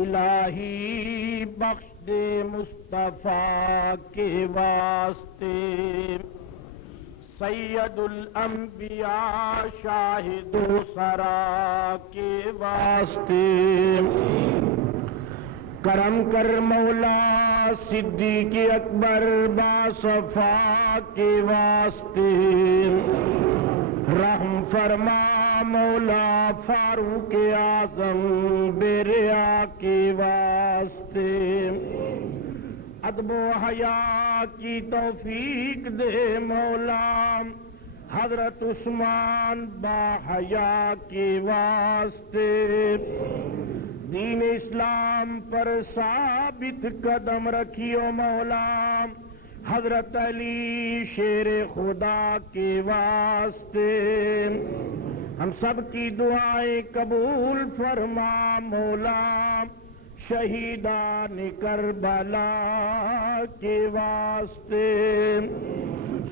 الہی بخش دے مصطفیٰ کے واسطے، سید الانبیاء شاہد و سرا کے واسطے، کرم کر مولا صدیق اکبر باصفا کے واسطے، رحم فرما مولا فاروق اعظم بریا کے واسطے، ادب و حیا کی توفیق دے مولا حضرت عثمان با حیا کے واسطے، دین اسلام پر ثابت قدم رکھیو مولا حضرت علی شیر خدا کے واسطے، ہم سب کی دعائیں قبول فرما مولا شہیدان کربلا کے واسطے،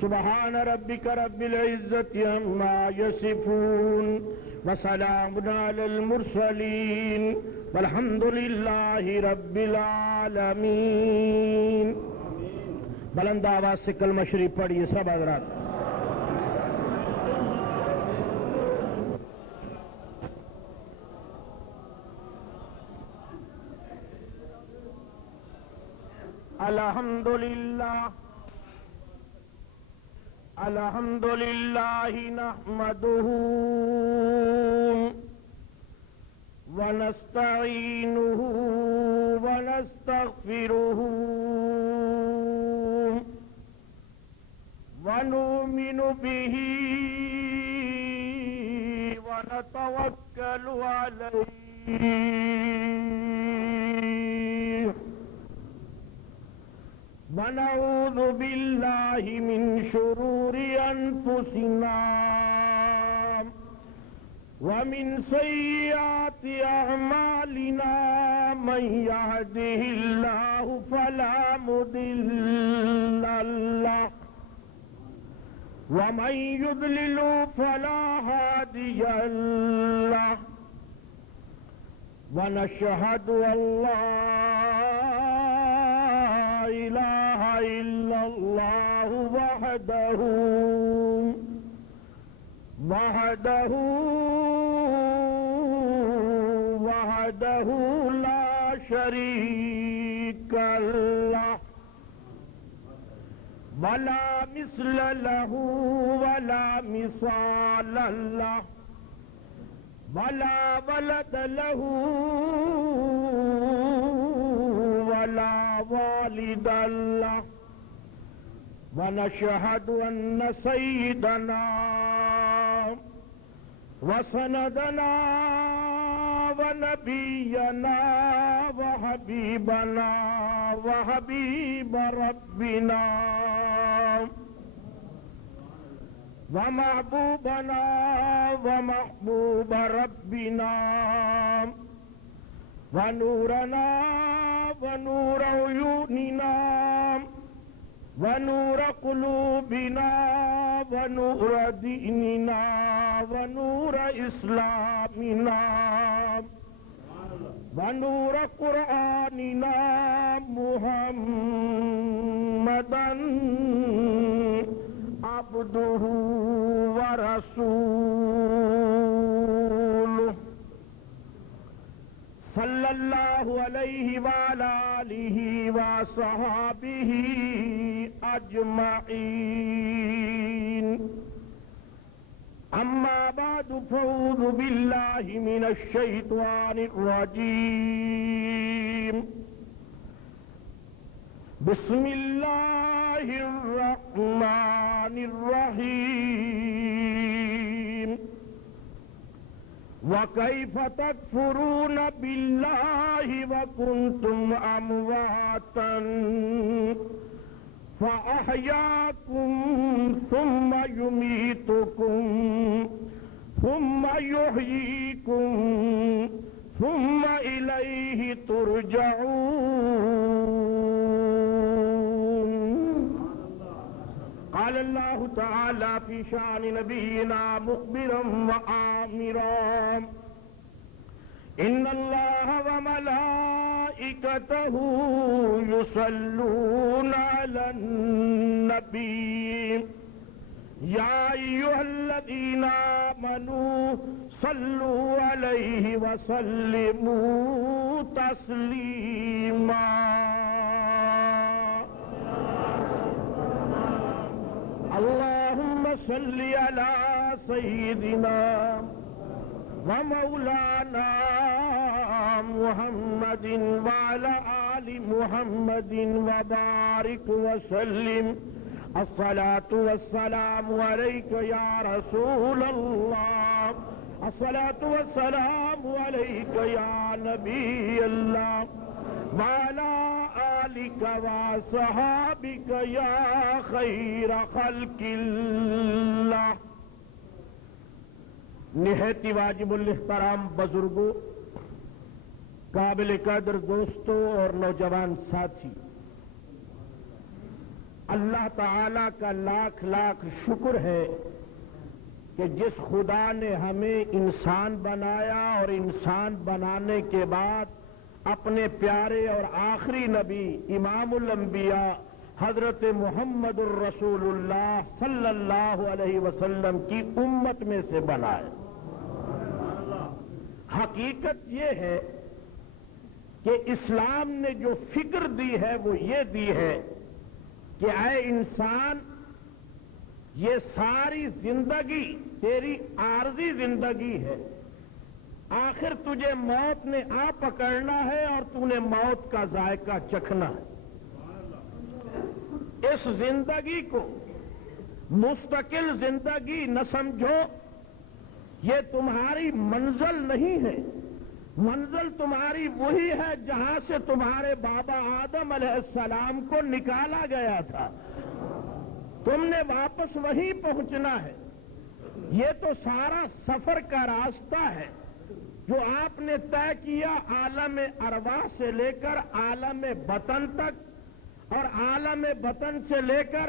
سبحان ربک رب العزت عما یصفون وسلام علی المرسلین والحمد للہ رب العالمین۔ بلند آواز سے کلمہ شریف پڑھیے سب حضرات۔ الحمدللہ الحمدللہ نحمدہ ونستعینہ ونستغفرہ ونؤمن بہ ونتوکل علیہ ونعوذ باللہ من شرور انفسنا ومن سیئات اعمالنا، من یہدہ اللہ فلا مضل لہ ومن یضلل فلا ہادی لہ، ونشہد ان لا الہ الا اللہ وحدہ لا شریک لہ، ولا مثل لہ ولا مثال لہ، ولا ولد لہ ولا والد لہ، ونشہد ان سیدنا وسندنا ونبینا وحبیبنا وحبیب ربنا ومحبوبنا ومحبوب ربنا ونورنا ونور عیوننا ونور قلوبنا ونور دیننا ونور اسلامنا ونور قرآننا محمدا عبدہ ورسولہ صلی اللہ علیہ وعلی آلہ وصحبہ اجمعین، اما بعد فاعوذ باللہ من الشیطان الرجیم، بسم اللہ الرحمن الرحیم، وَكَيْفَ تَكْفُرُونَ بِاللَّهِ وَكُنْتُمْ أَمْوَاتًا فَأَحْيَاكُمْ ثُمَّ يُمِيتُكُمْ ثُمَّ يُحْيِيكُمْ ثُمَّ إِلَيْهِ تُرْجَعُونَ۔ قال اللہ تعالی فی شان نبینا مخبرا وآمرا، ان اللہ وملائکتہ وملائكته يصلون على النبي يا أيها الذين آمنوا صلوا عليه وسلموا تسليما اللهم صل على سيدنا ومولانا محمد وعلى آل محمد وبارك وسلم الصلاة والسلام عليك يا رسول الله الصلاة والسلام عليك يا نبي الله وعلى آلك وصحابك يا خير خلق الله. نہایت واجب الاحترام بزرگوں، قابل قدر دوستوں اور نوجوان ساتھی، اللہ تعالی کا لاکھ لاکھ شکر ہے کہ جس خدا نے ہمیں انسان بنایا اور انسان بنانے کے بعد اپنے پیارے اور آخری نبی امام الانبیاء حضرت محمد الرسول اللہ صلی اللہ علیہ وسلم کی امت میں سے بنائے. حقیقت یہ ہے کہ اسلام نے جو فکر دی ہے وہ یہ دی ہے کہ اے انسان، یہ ساری زندگی تیری عارضی زندگی ہے، آخر تجھے موت نے آ پکڑنا ہے اور تو نے موت کا ذائقہ چکھنا ہے. اس زندگی کو مستقل زندگی نہ سمجھو، یہ تمہاری منزل نہیں ہے. منزل تمہاری وہی ہے جہاں سے تمہارے بابا آدم علیہ السلام کو نکالا گیا تھا، تم نے واپس وہیں پہنچنا ہے. یہ تو سارا سفر کا راستہ ہے جو آپ نے طے کیا عالم ارواح سے لے کر عالم بطن تک، اور عالم بطن سے لے کر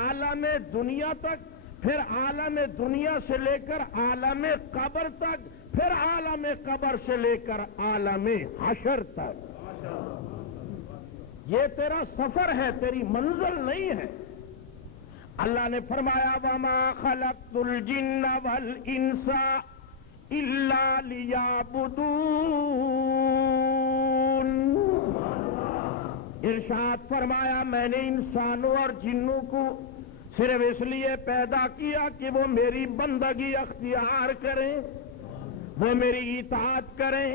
عالم دنیا تک، پھر عالم دنیا سے لے کر عالم قبر تک، پھر عالم قبر سے لے کر عالم حشر تک. یہ تیرا سفر ہے، تیری منزل نہیں ہے. اللہ نے فرمایا وَمَا خَلَقْتُ الْجِنَّ وَالْإِنسَ إِلَّا لِيَعْبُدُونَ. ارشاد فرمایا میں نے انسانوں اور جنوں کو صرف اس لیے پیدا کیا کہ وہ میری بندگی اختیار کریں، وہ میری اطاعت کریں،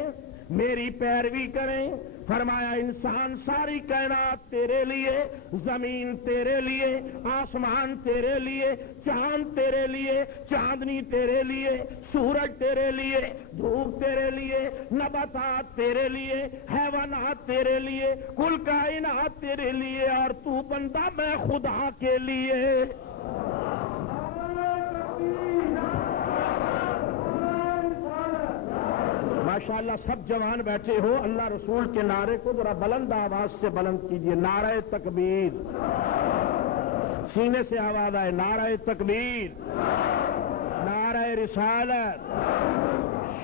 میری پیروی کریں. فرمایا انسان ساری کائنات تیرے لیے، زمین تیرے لیے، آسمان تیرے لیے، چاند تیرے لیے، چاندنی تیرے لیے، سورج تیرے لیے، دھوپ تیرے لیے، نباتات تیرے لیے، حیوانات تیرے لیے، کل کائنات تیرے لیے، اور تو بندہ میں خدا کے لیے. ماشاءاللہ سب جوان بیٹھے ہو، اللہ رسول کے نعرے کو ذرا بلند آواز سے بلند کیجئے. نعرہ تکبیر، سینے سے آواز آئے. نعرہ تکبیر، نعرہ رسالت،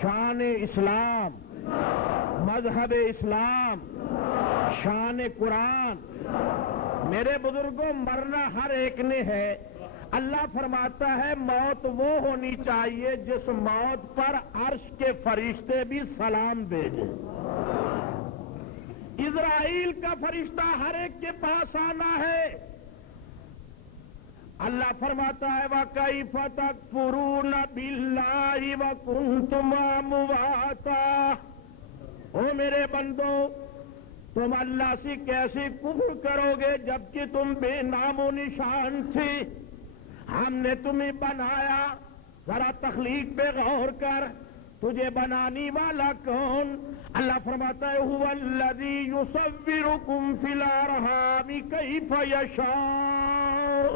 شان اسلام، مذہب اسلام، شان قرآن. میرے بزرگوں، مرنا ہر ایک نے ہے. اللہ فرماتا ہے موت وہ ہونی چاہیے جس موت پر عرش کے فرشتے بھی سلام بھیجیں. اسرائیل کا فرشتہ ہر ایک کے پاس آنا ہے. اللہ فرماتا ہے وَكَيْفَ تَكْفُرُونَ بِاللَّهِ وَكُنْتُمْ أَمْوَاتًا. او میرے بندو، تم اللہ سے کیسے کفر کرو گے جبکہ تم بے نام و نشان تھے؟ ہم نے تمہیں بنایا. ذرا تخلیق پہ غور کر، تجھے بنانے والا کون؟ اللہ فرماتا ہے هُوَ الَّذِي يُصَوِّرُكُمْ فِي الْأَرْحَامِ كَيْفَ يَشَاءُ.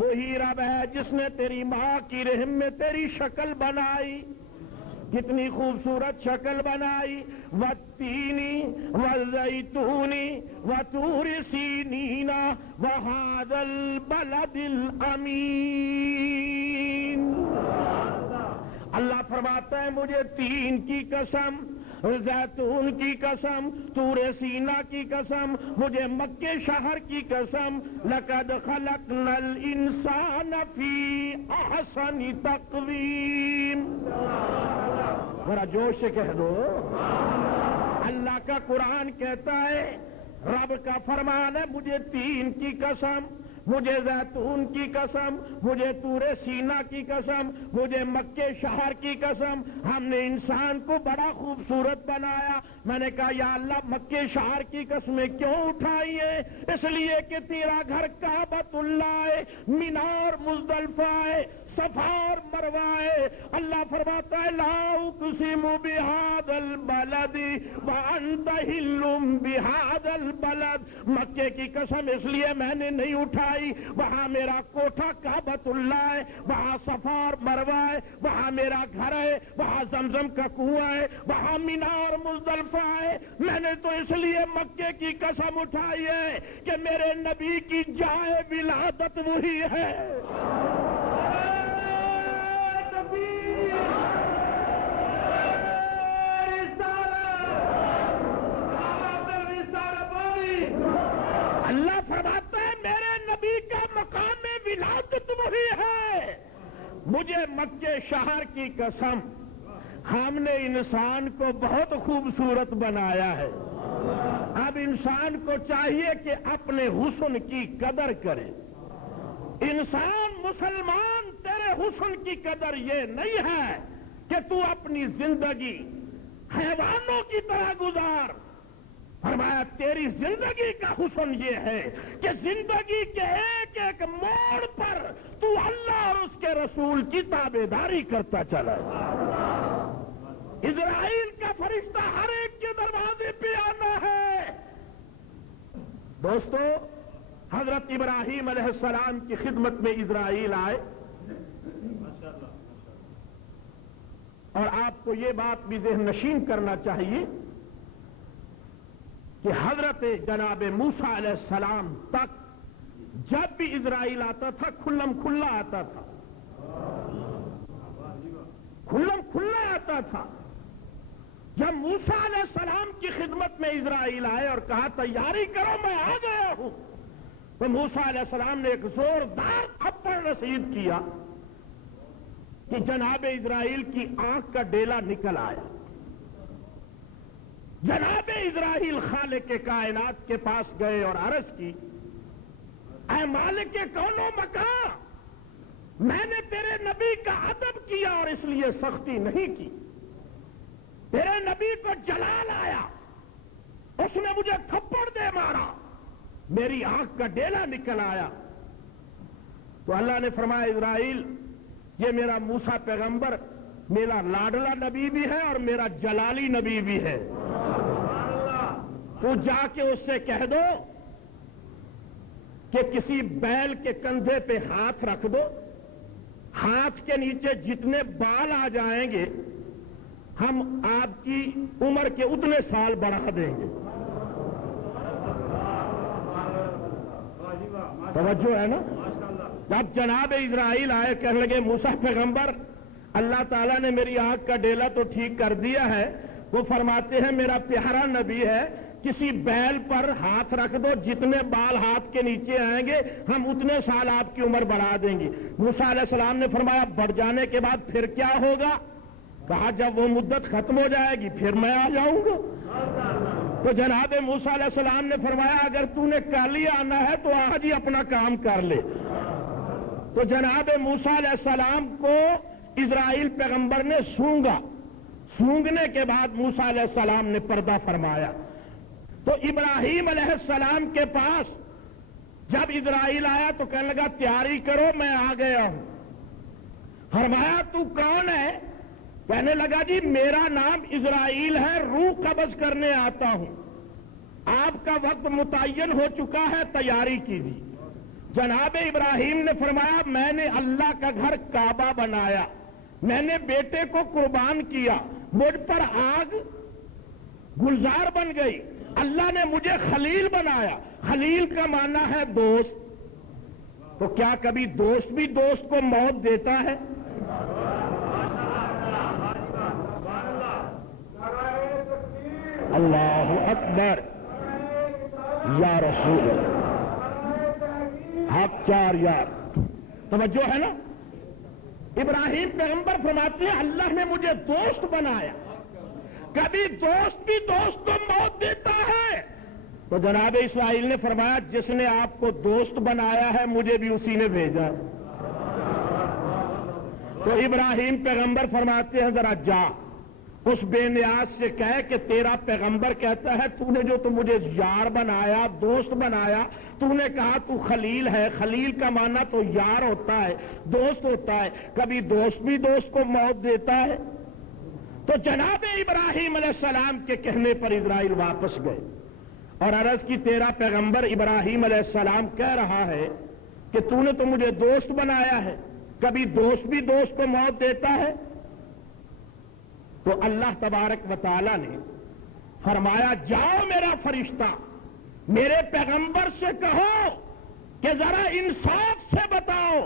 وہی رب ہے جس نے تیری ماں کی رحم میں تیری شکل بنائی. کتنی خوبصورت شکل بنائی. وَالتِّينِ وَالزَّيْتُونِ وَطُورِ سِينِينَ وَهَذَا الْبَلَدِ الْأَمِينِ. اللہ فرماتا ہے مجھے تین کی قسم، زیتون کی قسم، طور سینا کی قسم، مجھے مکے شہر کی قسم، لقد خلقنا الانسان فی احسن تقویم۔ ذرا جوش سے کہہ دو، اللہ کا قرآن کہتا ہے، رب کا فرمان ہے، مجھے تین کی قسم، مجھے زیتون کی قسم، مجھے طور سینا کی قسم، مجھے مکے شہر کی قسم، ہم نے انسان کو بڑا خوبصورت بنایا۔ میں نے کہا یا اللہ مکے شہر کی قسمیں کیوں اٹھائی ہیں؟ اس لیے کہ تیرا گھر کعبۃ اللہ ہے، مینا اور مزدلفہ ہے، صفا اور مروہ ہے۔ اللہ فرماتا ہے لا اقسم بہذا البلد وانت حل بہذا البلد، مکے کی قسم اس لیے میں نے نہیں اٹھائی، وہاں میرا کوٹھا کعبۃ اللہ ہے، وہاں صفا اور مروہ ہے، وہاں میرا گھر ہے، وہاں زمزم کا کنواں ہے، وہاں مینا اور مزدلفہ ہے۔ میں نے تو اس لیے مکے کی قسم اٹھائی ہے کہ میرے نبی کی جائے ولادت وہی ہے۔ اللہ فرماتا ہے میرے نبی کا مقام ولادت وہی ہے۔ مجھے مکے شہر کی قسم، ہم نے انسان کو بہت خوبصورت بنایا ہے۔ اب انسان کو چاہیے کہ اپنے حسن کی قدر کرے۔ انسان مسلمان، تیرے حسن کی قدر یہ نہیں ہے کہ تو اپنی زندگی حیوانوں کی طرح گزار۔ فرمایا تیری زندگی کا حسن یہ ہے کہ زندگی کے ایک ایک موڑ پر تو اللہ اور اس کے رسول کی تابعداری کرتا چلا۔ اسرائیل کا فرشتہ ہر ایک کے دروازے پہ آنا ہے۔ دوستو، حضرت ابراہیم علیہ السلام کی خدمت میں اسرائیل آئے، اور آپ کو یہ بات بھی ذہن نشین کرنا چاہیے کہ حضرت جناب موسیٰ علیہ السلام تک جب بھی اسرائیل آتا تھا کھلم کھلا آتا تھا، کھلم کھلا آتا تھا۔ جب موسیٰ علیہ السلام کی خدمت میں اسرائیل آئے اور کہا تیاری کرو میں آ گیا ہوں، تو موسیٰ علیہ السلام نے ایک زوردار تھپڑ رسید کیا کہ جناب اسرائیل کی آنکھ کا ڈیلا نکل آیا۔ جناب اسرائیل خالق کائنات کے پاس گئے اور عرض کی، اے مالک کون و مکان، میں نے تیرے نبی کا ادب کیا اور اس لیے سختی نہیں کی، تیرے نبی کو جلال آیا، اس نے مجھے تھپڑ دے مارا، میری آنکھ کا ڈیلا نکل آیا۔ تو اللہ نے فرمایا اسرائیل یہ میرا موسیٰ پیغمبر میرا لاڈلا نبی بھی ہے اور میرا جلالی نبی بھی ہے، تو جا کے اس سے کہہ دو کہ کسی بیل کے کندھے پہ ہاتھ رکھ دو، ہاتھ کے نیچے جتنے بال آ جائیں گے ہم آپ کی عمر کے اتنے سال بڑھا دیں گے۔ توجہ ہے نا؟ جب جناب اسرائیل آئے کہنے لگے موسیٰ پیغمبر اللہ تعالیٰ نے میری آنکھ کا ڈیلا تو ٹھیک کر دیا ہے، وہ فرماتے ہیں میرا پیارا نبی ہے، کسی بیل پر ہاتھ رکھ دو، جتنے بال ہاتھ کے نیچے آئیں گے ہم اتنے سال آپ کی عمر بڑھا دیں گے۔ موسیٰ علیہ السلام نے فرمایا بڑھ جانے کے بعد پھر کیا ہوگا؟ کہا جب وہ مدت ختم ہو جائے گی پھر میں آ جاؤں گا۔ تو جناب موسیٰ علیہ السلام نے فرمایا اگر تو نے کل ہی آنا ہے تو آج ہی اپنا کام کر لے۔ تو جناب موسیٰ علیہ السلام کو اسرائیل پیغمبر نے سونگا، سونگنے کے بعد موسیٰ علیہ السلام نے پردہ فرمایا۔ تو ابراہیم علیہ السلام کے پاس جب اسرائیل آیا تو کہنے لگا تیاری کرو میں آ گیا ہوں۔ فرمایا تو کون ہے؟ کہنے لگا جی میرا نام اسرائیل ہے، روح قبض کرنے آتا ہوں، آپ کا وقت متعین ہو چکا ہے، تیاری کیجیے۔ جناب ابراہیم نے فرمایا میں نے اللہ کا گھر کعبہ بنایا، میں نے بیٹے کو قربان کیا، مجھ پر آگ گلزار بن گئی، اللہ نے مجھے خلیل بنایا، خلیل کا معنی ہے دوست، تو کیا کبھی دوست بھی دوست کو موت دیتا ہے؟ اللہ اکبر یا رسول آپ چار یار توجہ ہے نا. ابراہیم پیغمبر فرماتے ہیں اللہ نے مجھے دوست بنایا. کبھی دوست بھی دوست کو موت دیتا ہے. تو جناب اسرائیل نے فرمایا جس نے آپ کو دوست بنایا ہے مجھے بھی اسی نے بھیجا. تو ابراہیم پیغمبر فرماتے ہیں ذرا جا اس بے نیاز سے کہے کہ تیرا پیغمبر کہتا ہے تو نے جو تو مجھے یار بنایا دوست بنایا تو نے کہا تو خلیل ہے. خلیل کا معنی تو یار ہوتا ہے دوست ہوتا ہے. کبھی دوست بھی دوست کو موت دیتا ہے. تو جناب ابراہیم علیہ السلام کے کہنے پر اسرائیل واپس گئے اور عرض کی تیرا پیغمبر ابراہیم علیہ السلام کہہ رہا ہے کہ تو نے تو مجھے دوست بنایا ہے. کبھی دوست بھی دوست کو موت دیتا ہے. تو اللہ تبارک و تعالی نے فرمایا جاؤ میرا فرشتہ میرے پیغمبر سے کہو کہ ذرا انصاف سے بتاؤ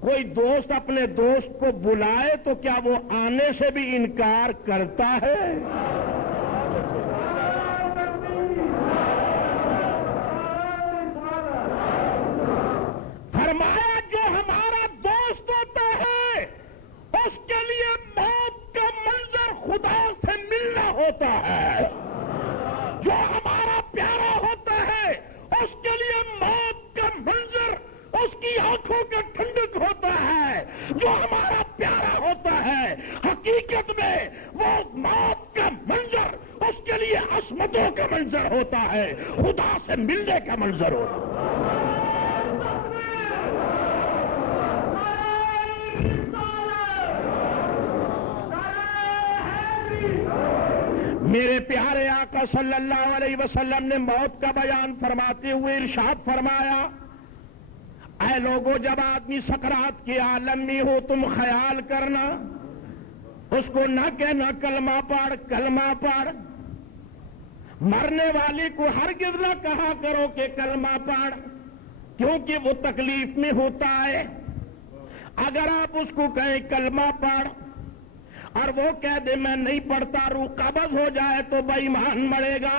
کوئی دوست اپنے دوست کو بلائے تو کیا وہ آنے سے بھی انکار کرتا ہے؟ فرمایا جو ہمارا دوست ہوتا ہے اس کے لیے موت کا منظر خدا سے ملنا ہوتا ہے. جو ہمارا پیارا ہوتا ہے اس کے لیے موت کا منظر اس کی آنکھوں کا ٹھنڈک ہوتا ہے. جو ہمارا پیارا ہوتا ہے حقیقت میں وہ موت کا منظر اس کے لیے عصمتوں کا منظر ہوتا ہے. خدا سے ملنے کا منظر ہوتا ہے. میرے پیارے آقا صلی اللہ علیہ وسلم نے موت کا بیان فرماتے ہوئے ارشاد فرمایا اے لوگوں جب آدمی سکرات کے عالم میں ہو تم خیال کرنا اس کو نہ کہنا کلمہ پڑھ کلمہ پڑھ. مرنے والے کو ہرگز نہ کہا کرو کہ کلمہ پڑھ کیونکہ وہ تکلیف میں ہوتا ہے. اگر آپ اس کو کہیں کلمہ پڑھ اور وہ کہہ دے میں نہیں پڑھتا روح قبض ہو جائے تو بے ایمان مرے گا.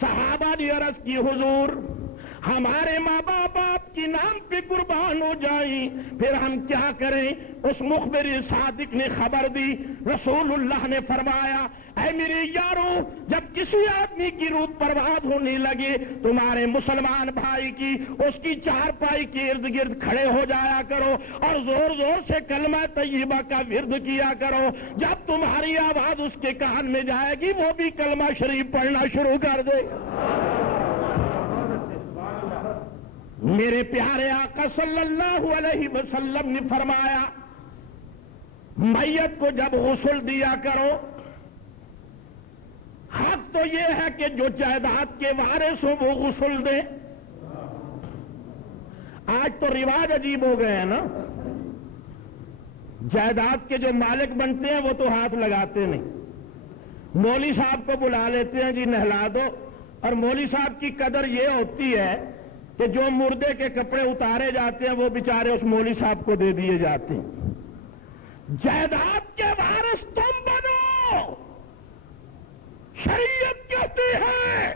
صحابہ نے عرض کی حضور ہمارے ماں باپ آپ کی نام پہ قربان ہو جائیں پھر ہم کیا کریں؟ اس مخبر صادق نے خبر دی. رسول اللہ نے فرمایا اے میرے یاروں جب کسی آدمی کی روح برباد ہونے لگے تمہارے مسلمان بھائی کی اس کی چارپائی کے ارد گرد کھڑے ہو جایا کرو اور زور زور سے کلمہ طیبہ کا ورد کیا کرو. جب تمہاری آواز اس کے کان میں جائے گی وہ بھی کلمہ شریف پڑھنا شروع کر دے. میرے پیارے آقا صلی اللہ علیہ وسلم نے فرمایا میت کو جب غسل دیا کرو حق تو یہ ہے کہ جو جائیداد کے وارث ہو وہ غسل دیں. آج تو رواج عجیب ہو گئے ہیں نا. جائیداد کے جو مالک بنتے ہیں وہ تو ہاتھ لگاتے نہیں. مولوی صاحب کو بلا لیتے ہیں جی نہلا دو اور مولوی صاحب کی قدر یہ ہوتی ہے کہ جو مردے کے کپڑے اتارے جاتے ہیں وہ بیچارے اس مولوی صاحب کو دے دیے جاتے ہیں. جائیداد کے وارث تم بنو. شریعت کہتی ہے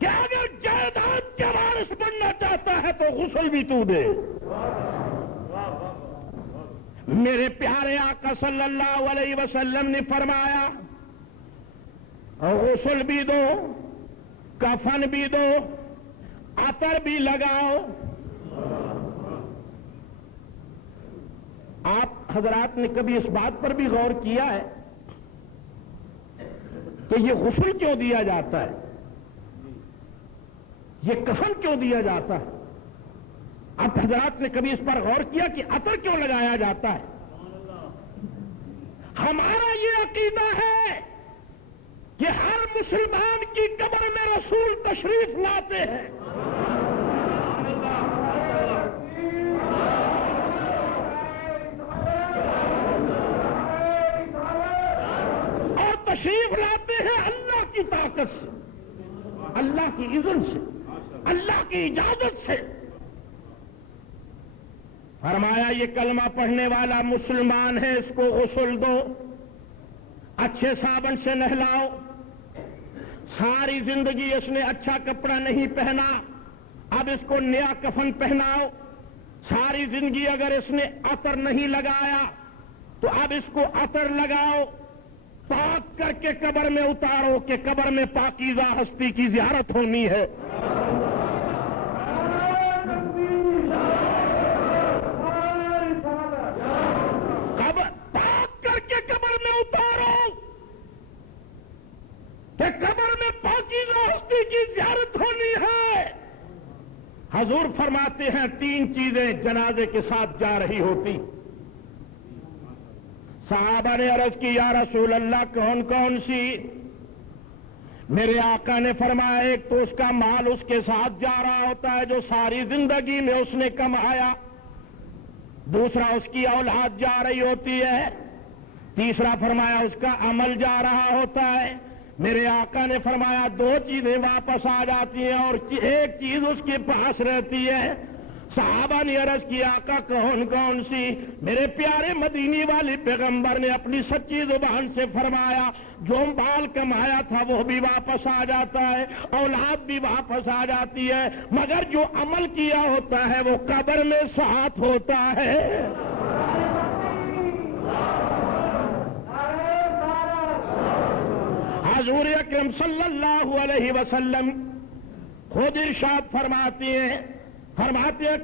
کہ اگر جائیداد کے وارث بننا چاہتا ہے تو غسل بھی تو دے. میرے پیارے آقا صلی اللہ علیہ وسلم نے فرمایا غسل بھی دو کفن بھی دو عطر بھی لگاؤ. آپ حضرات نے کبھی اس بات پر بھی غور کیا ہے کہ یہ غسل کیوں دیا جاتا ہے؟ یہ کفن کیوں دیا جاتا ہے؟ آپ حضرات نے کبھی اس پر غور کیا کہ عطر کیوں لگایا جاتا ہے؟ ہمارا یہ عقیدہ ہے کہ ہر مسلمان کی قبر میں رسول تشریف لاتے ہیں. اور تشریف لاتے ہیں اللہ کی طاقت سے اللہ کی اذن سے اللہ کی اجازت سے. فرمایا یہ کلمہ پڑھنے والا مسلمان ہے اس کو غسل دو اچھے صابن سے نہلاؤ ساری زندگی اس نے اچھا کپڑا نہیں پہنا، اب اس کو نیا کفن پہناؤ۔ ساری زندگی اگر اس نے عطر نہیں لگایا تو اب اس کو عطر لگاؤ، پاک کر کے قبر میں اتارو کہ قبر میں پاکیزہ ہستی کی زیارت ہونی ہے۔ قبر پاک کر کے قبر میں اتارو کہ قبر میں پاکیزہ ہستی کی زیارت ہونی ہے۔ حضور فرماتے ہیں 3 چیزیں جنازے کے ساتھ جا رہی ہوتی۔ صحابہ نے عرض کی یا رسول اللہ کون کون سی؟ میرے آقا نے فرمایا ایک تو اس کا مال اس کے ساتھ جا رہا ہوتا ہے جو ساری زندگی میں اس نے کمایا، دوسرا اس کی اولاد جا رہی ہوتی ہے، تیسرا فرمایا اس کا عمل جا رہا ہوتا ہے۔ میرے آقا نے فرمایا 2 چیزیں واپس آ جاتی ہیں اور ایک چیز اس کے پاس رہتی ہے۔ صحابہ نے عرض کی آقا کون کون سی؟ میرے پیارے مدینے والے پیغمبر نے اپنی سچی زبان سے فرمایا جو مال کمایا تھا وہ بھی واپس آ جاتا ہے، اولاد بھی واپس آ جاتی ہے، مگر جو عمل کیا ہوتا ہے وہ قبر میں ساتھ ہوتا ہے۔ حضور اکرم صلی اللہ علیہ وسلم خود ارشاد فرماتے ہیں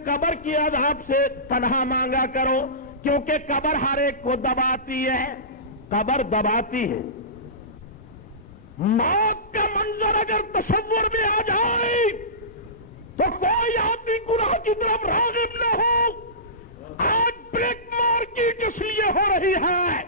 قبر کی عذاب سے پناہ مانگا کرو کیونکہ قبر ہر ایک کو دباتی ہے، قبر دباتی ہے۔ موت کا منظر اگر تصور میں آ جائے تو کوئی آدمی گناہ کی طرف راغب نہ ہو۔ آج بلیک مارکیٹ اس لیے ہو رہی ہے،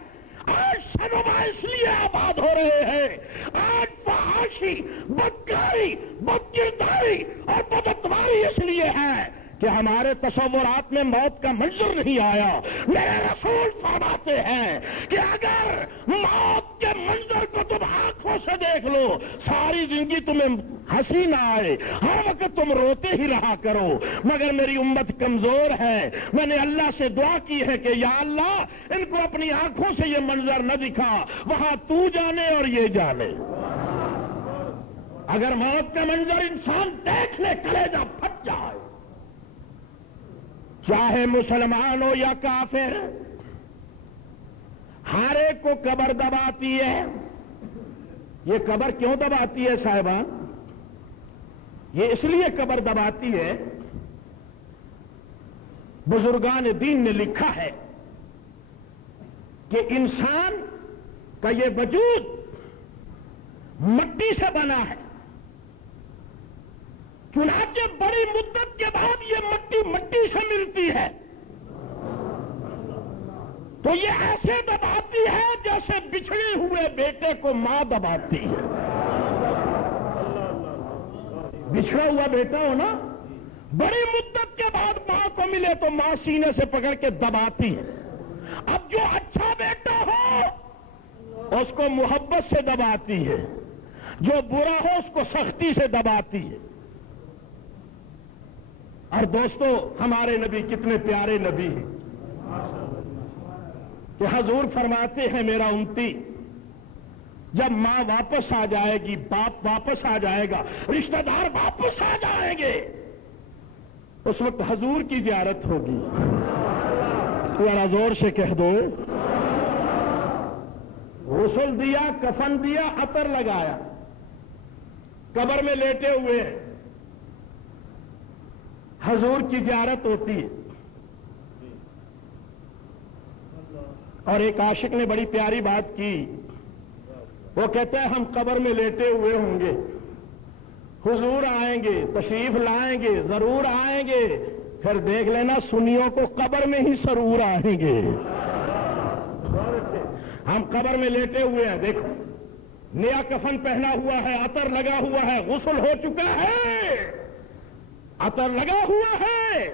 آج سنما اس لیے آباد ہو رہے ہیں، آج فحاشی، بدکاری، بدکرداری اور بدعتماری اس لیے ہے کہ ہمارے تصورات میں موت کا منظر نہیں آیا۔ میرے رسول فرماتے ہیں کہ اگر موت کے منظر کو تم آنکھوں سے دیکھ لو ساری زندگی تمہیں ہنسی نہ آئے، ہر وقت تم روتے ہی رہا کرو، مگر میری امت کمزور ہے۔ میں نے اللہ سے دعا کی ہے کہ یا اللہ ان کو اپنی آنکھوں سے یہ منظر نہ دکھا، وہاں تو جانے اور یہ جانے۔ اگر موت کا منظر انسان دیکھ لے کلیجہ پھٹ جائے، چاہے مسلمان ہو یا کافر، ہر ایک کو قبر دباتی ہے۔ یہ قبر کیوں دباتی ہے صاحبان؟ یہ اس لیے قبر دباتی ہے، بزرگان دین نے لکھا ہے کہ انسان کا یہ وجود مٹی سے بنا ہے، چنانچہ بڑی مدت کے بعد یہ مٹی سے ملتی ہے، تو یہ ایسے دباتی ہے جیسے بچھڑے ہوئے بیٹے کو ماں دباتی ہے۔ بچھڑا ہوا بیٹا ہو نا، بڑی مدت کے بعد ماں کو ملے تو ماں سینے سے پکڑ کے دباتی ہے۔ اب جو اچھا بیٹا ہو اس کو محبت سے دباتی ہے، جو برا ہو اس کو سختی سے دباتی ہے۔ اور دوستو ہمارے نبی کتنے پیارے نبی ہیں کہ حضور فرماتے ہیں میرا امتی جب ماں واپس آ جائے گی، باپ واپس آ جائے گا، رشتہ دار واپس آ جائیں گے، اس وقت حضور کی زیارت ہوگی۔ ذرا زور سے کہہ دو، غسل دیا، کفن دیا، عطر لگایا، قبر میں لیٹے ہوئے ہیں، حضور کی زیارت ہوتی ہے۔ اور ایک عاشق نے بڑی پیاری بات کی، وہ کہتا ہے ہم قبر میں لیٹے ہوئے ہوں گے، حضور آئیں گے، تشریف لائیں گے، ضرور آئیں گے، پھر دیکھ لینا سنیوں کو قبر میں ہی ضرور آئیں گے۔ ہم قبر میں لیٹے ہوئے ہیں، دیکھو نیا کفن پہنا ہوا ہے، عطر لگا ہوا ہے، غسل ہو چکا ہے، عطر لگا ہوا ہے۔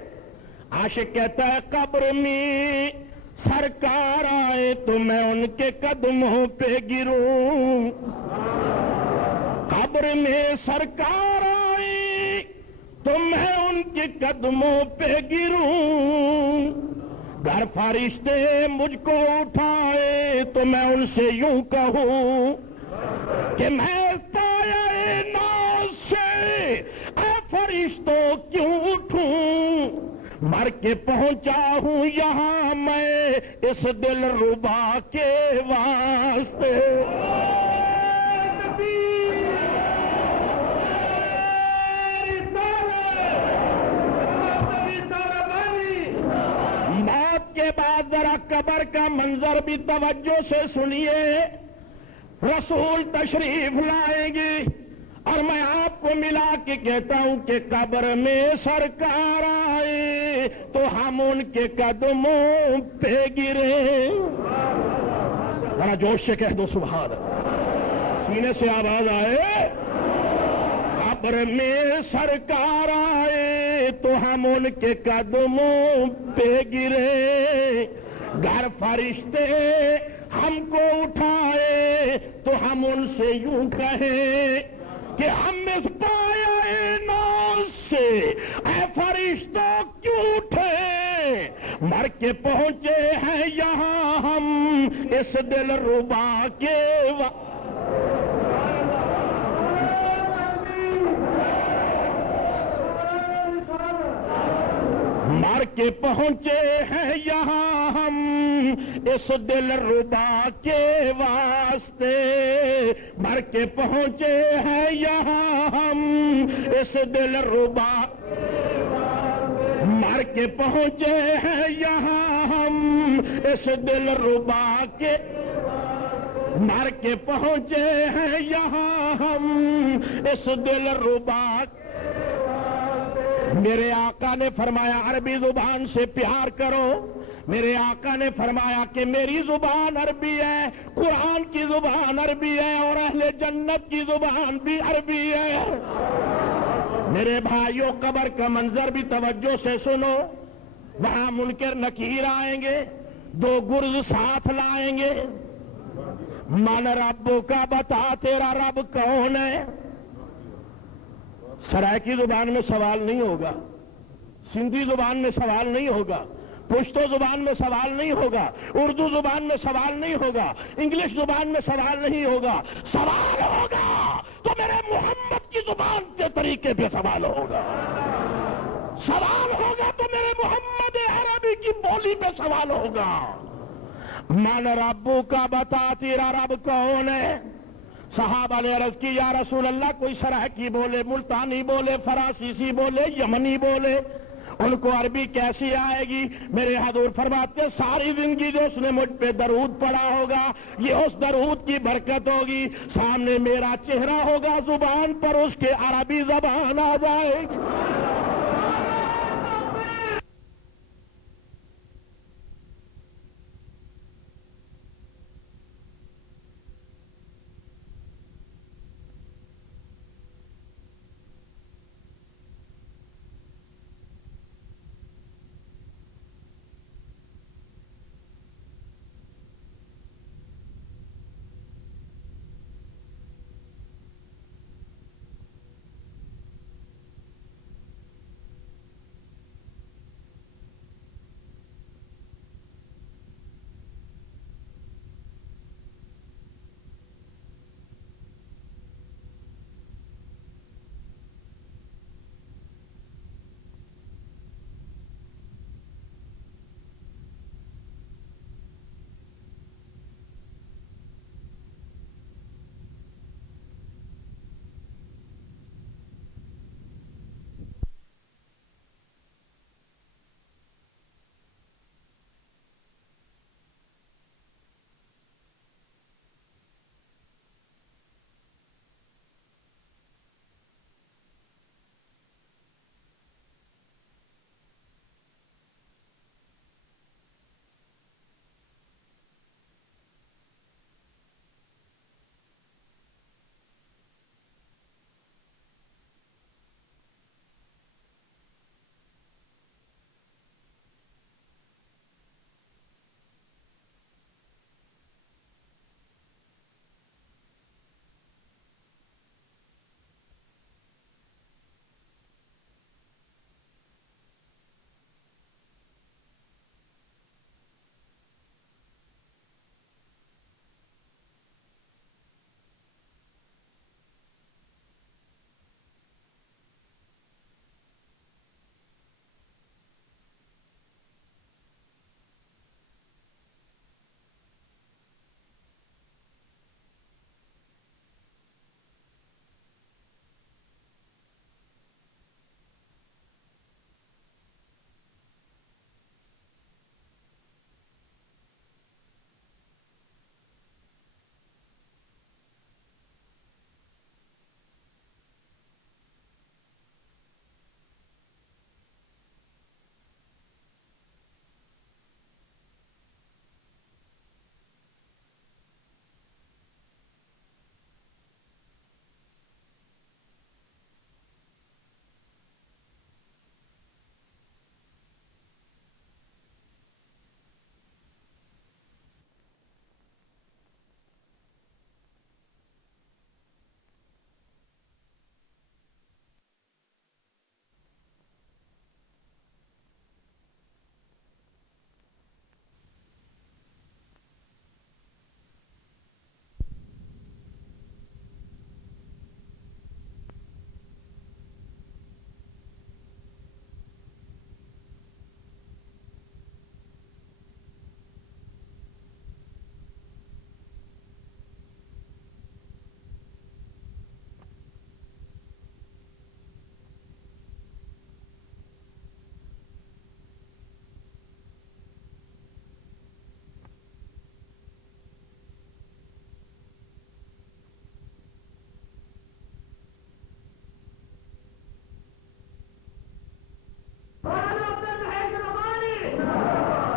عاشق کہتا ہے قبر میں سرکار آئے تو میں ان کے قدموں پہ گروں، قبر میں سرکار آئے تو میں ان کے قدموں پہ گروں، گر فرشتے مجھ کو اٹھائے تو میں ان سے یوں کہوں کہ میں سایہ فرشتوں کیوں اٹھوں، مر کے پہنچا ہوں یہاں میں اس دل ربا کے واسطے۔ موت کے بعد ذرا قبر کا منظر بھی توجہ سے سنیے۔ رسول تشریف لائیں گے اور میں آپ کو ملا کے کہتا ہوں کہ قبر میں سرکار آئے تو ہم ان کے قدموں پہ گرے۔ ذرا جوش سے کہہ دو سبحان اللہ، سینے سے آواز آئے۔ قبر میں سرکار آئے تو ہم ان کے قدموں پہ گرے، گھر فرشتے ہم کو اٹھائے تو ہم ان سے یوں کہیں کہ ہم اس پایہ ناز سے اے فرشتوں کیوں اٹھے، مر کے پہنچے ہیں یہاں ہم اس دل ربا کے مر کے پہنچے ہیں یہاں ہم اس دل ربا کے واسطے، مر کے پہنچے ہیں یہاں ہم اس دل ربا، مر کے پہنچے ہیں یہاں ہم اس دل ربا کے، مر کے پہنچے ہیں یہاں ہم اس دل ربا۔ میرے آقا نے فرمایا عربی زبان سے پیار کرو، میرے آقا نے فرمایا کہ میری زبان عربی ہے، قرآن کی زبان عربی ہے اور اہل جنت کی زبان بھی عربی ہے۔ میرے بھائیوں قبر کا منظر بھی توجہ سے سنو، وہاں منکر نکیر آئیں گے، دو گرز ساتھ لائیں گے، من ربو کا بتا تیرا رب کون ہے۔ سرائکی زبان میں سوال نہیں ہوگا، سندھی زبان میں سوال نہیں ہوگا، پشتو زبان میں سوال نہیں ہوگا، اردو زبان میں سوال نہیں ہوگا، انگلش زبان میں سوال نہیں ہوگا، سوال ہوگا تو میرے محمد کی زبان کے طریقے پہ سوال ہوگا، سوال ہوگا تو میرے محمد عربی کی بولی پہ سوال ہوگا۔ من ربو کا بتا تیرا رب کون ہے۔ صحابہ نے عرض کی یا رسول اللہ کوئی سرائکی بولے، ملتانی بولے، فرانسیسی بولے، یمنی بولے، ان کو عربی کیسی آئے گی؟ میرے حضور فرماتے ساری زندگی جو اس نے مجھ پہ درود پڑھا ہوگا یہ اس درود کی برکت ہوگی، سامنے میرا چہرہ ہوگا، زبان پر اس کے عربی زبان آ جائے گی۔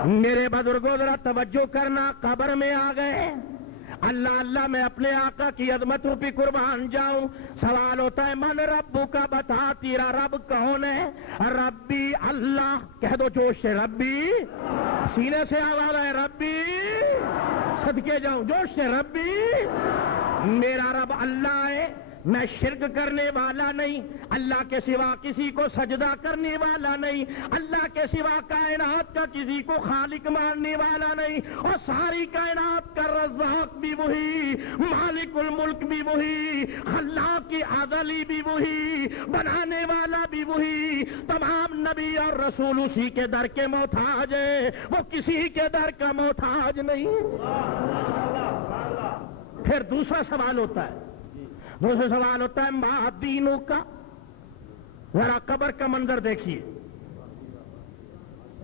میرے بزرگوں ذرا توجہ کرنا، قبر میں آ گئے، اللہ اللہ میں اپنے آقا کی عظمتوں پہ قربان جاؤں. سوال ہوتا ہے من ربو کا، بتا تیرا رب کون ہے؟ ربی اللہ. کہہ دو جوش سے ربی، سینے سے آواز ہے ربی، صدقے جاؤں جوش سے ربی. میرا رب اللہ ہے، میں شرک کرنے والا نہیں، اللہ کے سوا کسی کو سجدہ کرنے والا نہیں، اللہ کے سوا کائنات کا کسی کو خالق ماننے والا نہیں، اور ساری کائنات کا رزاق بھی وہی، مالک الملک بھی وہی، خلاق کی ازلی بھی وہی، بنانے والا بھی وہی. تمام نبی اور رسول اسی کے در کے محتاج ہیں، وہ کسی کے در کا محتاج نہیں. پھر دوسرا سوال ہوتا ہے، دوسرا سوال ہوتا ہے ما دینوں کا. ذرا قبر کا منظر دیکھیے،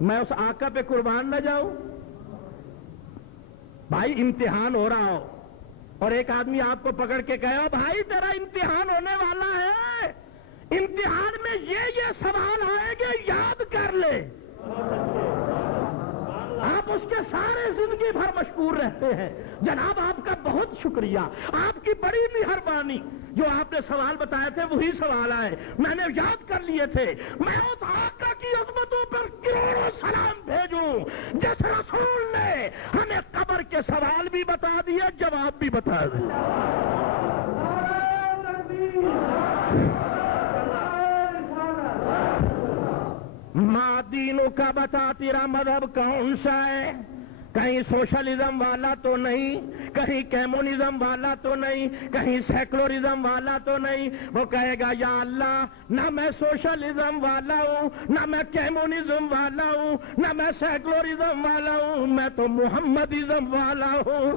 میں اس آقا پہ قربان نہ جاؤں؟ بھائی امتحان ہو رہا ہو اور ایک آدمی آپ کو پکڑ کے کہے بھائی تیرا امتحان ہونے والا ہے، امتحان میں یہ سوال آئے گے یاد کر لے. آپ اس کے سارے زندگی بھر مشکور رہتے ہیں. جناب آپ کا بہت شکریہ، آپ کی بڑی مہربانی، جو آپ نے سوال بتائے تھے وہی سوال آئے، میں نے یاد کر لیے تھے. میں اس آقا کی عظمتوں پر کروڑوں سلام بھیجوں جس رسول نے ہمیں قبر کے سوال بھی بتا دیا، جواب بھی بتا دیا. ماں دینوں کا بتا تیرا مذہب کون سا ہے؟ کہیں سوشلزم والا تو نہیں، کہیں کمیونزم والا تو نہیں، کہیں سیکولرزم والا تو نہیں. وہ کہے گا یا اللہ نہ میں سوشلزم والا ہوں، نہ میں کمیونزم والا ہوں، نہ میں سیکولرزم والا ہوں، میں تو محمدزم والا ہوں.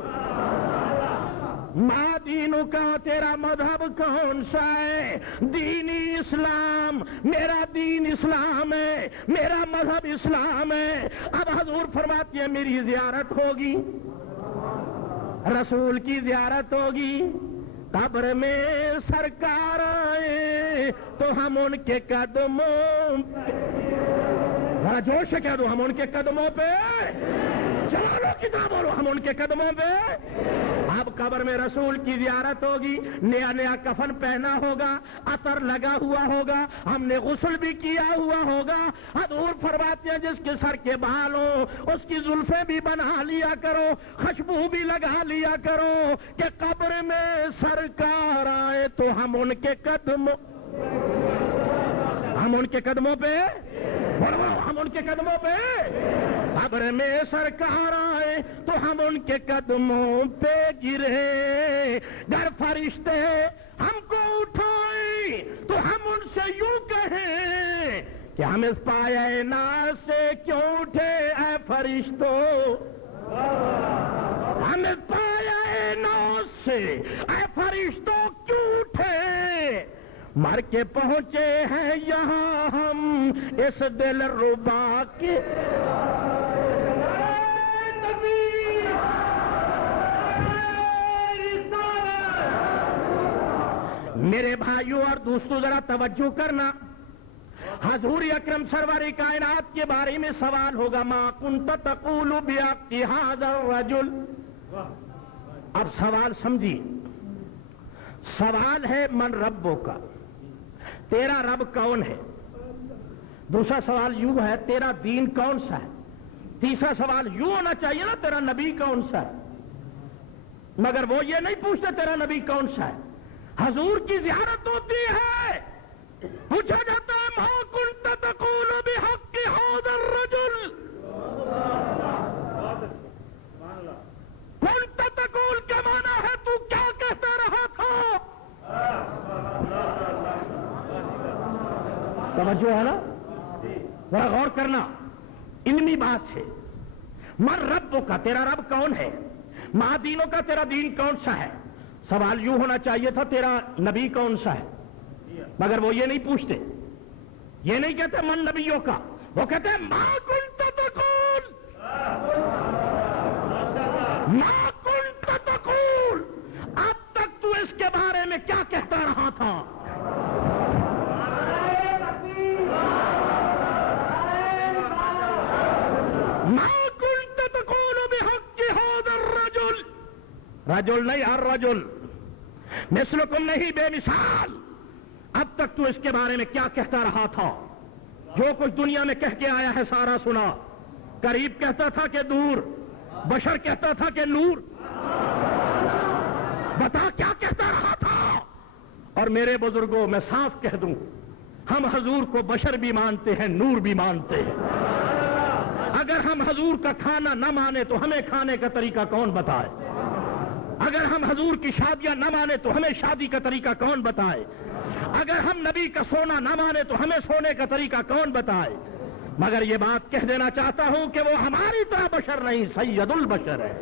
ماں دینوں کا تیرا مذہب کون سا ہے؟ دینی اسلام، میرا دین اسلام ہے، میرا مذہب اسلام ہے. اب حضور فرماتی ہے میری زیارت ہوگی، رسول کی زیارت ہوگی، قبر میں سرکار آئے تو ہم ان کے قدموں ذرا جوش سے کہہ دو، ہم ان کے قدموں پہ چلو کتاب بولو، ہم ان کے قدموں پہ. اب قبر میں رسول کی زیارت ہوگی، نیا نیا کفن پہنا ہوگا، عطر لگا ہوا ہوگا، ہم نے غسل بھی کیا ہوا ہوگا. حضور فرماتے ہیں جس کے سر کے بال ہو اس کی زلفیں بھی بنا لیا کرو، خوشبو بھی لگا لیا کرو کہ قبر میں سرکار آئے تو ہم ان کے قدموں پہ بولو، ہم ان کے قدموں پہ. قبر میں سرکار آئے تو ہم ان کے قدموں پہ گرے، گر فرشتے ہم کو اٹھائیں تو ہم ان سے یوں کہیں کہ ہم اس پایہ ناز سے کیوں اٹھے اے فرشتوں، ہم اس پایہ ناز سے اے فرشتوں کیوں اٹھے، مر کے پہنچے ہیں یہاں ہم اس دل ربا کے. میرے بھائیوں اور دوستوں ذرا توجہ کرنا، حضور اکرم سرور کائنات کے بارے میں سوال ہوگا ما کنت تقول بحق ھذا الرجل. اب سوال سمجھیے، سوال ہے من ربو کا، تیرا رب کون ہے. دوسرا سوال یوں ہے تیرا دین کون سا ہے. تیسرا سوال یوں ہونا چاہیے نا تیرا نبی کون سا ہے، مگر وہ یہ نہیں پوچھتے تیرا نبی کون سا ہے. حضور کی زیارت ہوتی ہے، پوچھا جاتا ہے ما کنت تقول بحق ھذا الرجل، کنت تقول کا معنی ہے تو کیا کہتا رہا تھا. توجہ ہے نا، ذرا غور کرنا، علمی بات ہے. من رب کا، تیرا رب کون ہے. ماں دینوں کا، تیرا دین کون سا ہے. سوال یوں ہونا چاہیے تھا تیرا نبی کون سا ہے، مگر وہ یہ نہیں پوچھتے، یہ نہیں کہتے من نبیوں کا، وہ کہتے ہیں ما کنت تقول، ما کنت تقول، اب تک تو اس کے بارے میں کیا کہتا رہا تھا. ما رجل نہیں الرجل مثلکم نہیں بے مثال. اب تک تو اس کے بارے میں کیا کہتا رہا تھا؟ جو کچھ دنیا میں کہہ کے آیا ہے سارا سنا. قریب کہتا تھا کہ دور، بشر کہتا تھا کہ نور. بتا کیا کہتا رہا تھا؟ اور میرے بزرگوں میں صاف کہہ دوں، ہم حضور کو بشر بھی مانتے ہیں، نور بھی مانتے ہیں. اگر ہم حضور کا کھانا نہ مانے تو ہمیں کھانے کا طریقہ کون بتائے؟ اگر ہم حضور کی شادیاں نہ مانے تو ہمیں شادی کا طریقہ کون بتائے؟ اگر ہم نبی کا سونا نہ مانے تو ہمیں سونے کا طریقہ کون بتائے؟ مگر یہ بات کہہ دینا چاہتا ہوں کہ وہ ہماری طرح بشر نہیں، سید البشر ہے،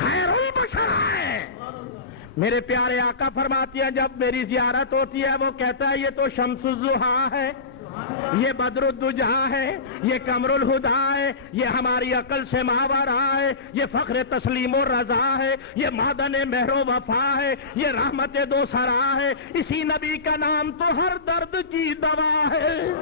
خیر البشر ہے. میرے پیارے آقا فرماتے ہیں جب میری زیارت ہوتی ہے وہ کہتا ہے یہ تو شمس الضحیٰ ہے، یہ بدر الدجا ہے، یہ قمر الہدا ہے، یہ ہماری عقل سے ماورا ہے، یہ فخر تسلیم و رضا ہے، یہ معدن مہر و وفا ہے، یہ رحمت دو سرا ہے. اسی نبی کا نام تو ہر درد کی دوا ہے.